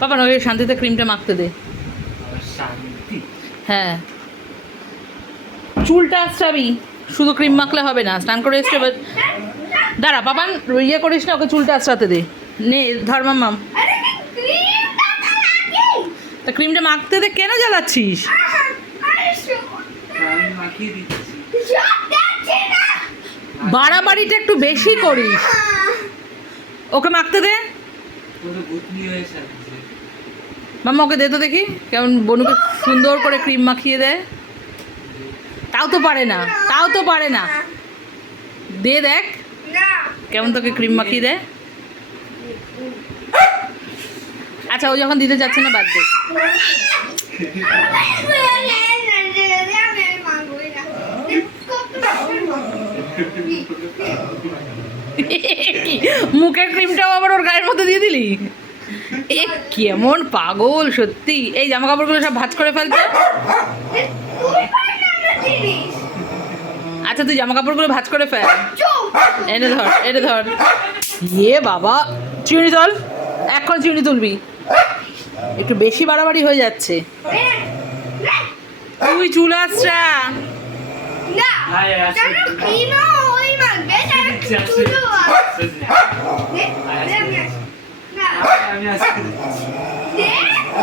বাবা না ওই শান্তিতে ক্রিমটা মাখতে দে। শান্তি। হ্যাঁ চুলটা আঁচড়াবি, শুধু ক্রিম মাখলে হবে না, স্নান করে এসছে এবার দাঁড়া বাবান ইয়ে করিস না, ওকে চুলটা আঁচড়াতে দে। নে ধর মাম্মাম, তা ক্রিমটা মাখতে দে, কেন জ্বালাচ্ছিস? আমি মাখিয়ে দিচ্ছি। বাড়াবাড়িটা একটু বেশি করিস, ওকে মাখতে দে। পুরো গুতনি হয়ে সাজছে। মাম্মা ওকে দে তো দেখি কেমন বনুকে সুন্দর করে ক্রিম মাখিয়ে দেয়। তাও তো পারে না, তাও তো পারে না, দে দেখ কেমন তোকে ক্রিম মাখিয়ে দেয়। আচ্ছা ও যখন দিতে যাচ্ছে না বাদ দে। মুখের ক্রিমটাও আবার ওর গায়ের মধ্যে দিয়ে দিলি, এ কেমন পাগল সত্যি। এই জামা কাপড়গুলো সব ভাঁজ করে ফেলতো। আচ্ছা তুই জামা কাপড়গুলো ভাঁজ করে ফেল, এনে ধর এনে ধর। ইয়ে বাবা চিউনি তোল, এখন চিউনি তুলবি, একটু বেশি বাড়াবাড়ি হয়ে যাচ্ছে। তুই চুল আসছা হাই আসছে। আমি আসতে দিচ্ছি।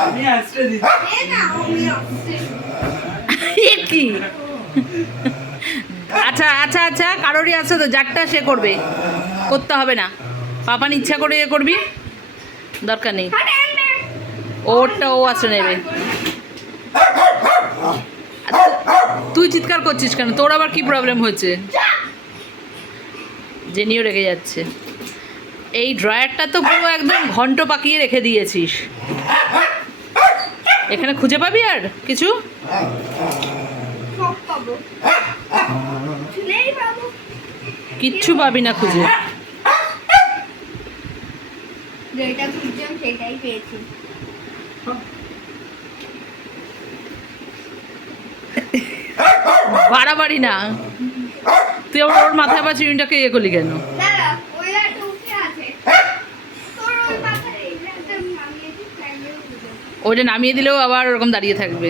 আমি আসতে দিচ্ছি। এ কি? আচ্ছা আচ্ছা আচ্ছা কারোরই আছে তো, যারটা সে করবে, করতে হবে না। পাপান ইচ্ছা করে এ করবি, দরকার নেই, ওরটা ও আসতে নেবে। আচ্ছা, তুই চিৎকার করছিস কেন? তোর আবার কি প্রবলেম হয়েছে? জেনিও রেখে যাচ্ছে। এই ড্রয়ারটা তো পুরো একদম ঘন্ট পাকিয়ে রেখে দিয়েছিস, এখানে খুঁজে পাবি আর কিছু? কিচ্ছু পাবি না খুঁজে। যেটা খুঁজছিলাম সেটাই পেয়েছি। বাড়াবাড়ি না, তুই আবার ওর মাথায় আবার চিরুনিটাকে ইয়ে করলি কেন? দাদা ওই একটা উঠে আছে, তোর ওই মাথায় এইটা নামিয়ে দিই, ফ্যানের উপরে ওইটা নামিয়ে দিলেও আবার ওরকম দাঁড়িয়ে থাকবে।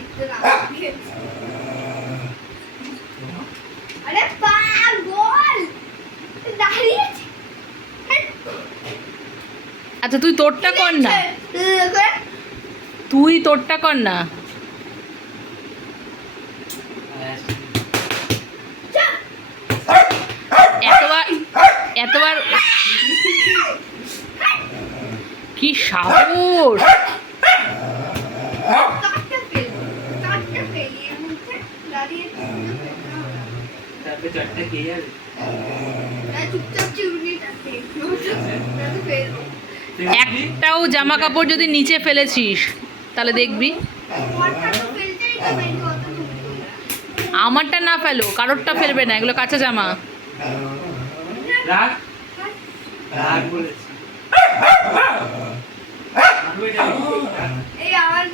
একটু নামিয়ে দিই। আরে পাগল দাঁড়িয়ে আছে। আচ্ছা তুই তোরটা কর না, তুই তোরটা কর না। এতবার এতবার কি সাহস! কাটটা ফেলি এর মধ্যে দাঁড়িয়ে তারপরে চারটা কে যাবে? চুপচাপ চিরুনিটা ফেলবো। একটাও জামা কাপড় যদি নিচে ফেলেছিস তাহলে দেখবি। ওয়াটার তো ফেলতেই তো বাইরে অত ঢুকতো না। আমারটা না ফেলো, কারোরটা ফেলবে না, এগুলো কাঁচা জামা। রাখ রাখ বলেছি। এই আমার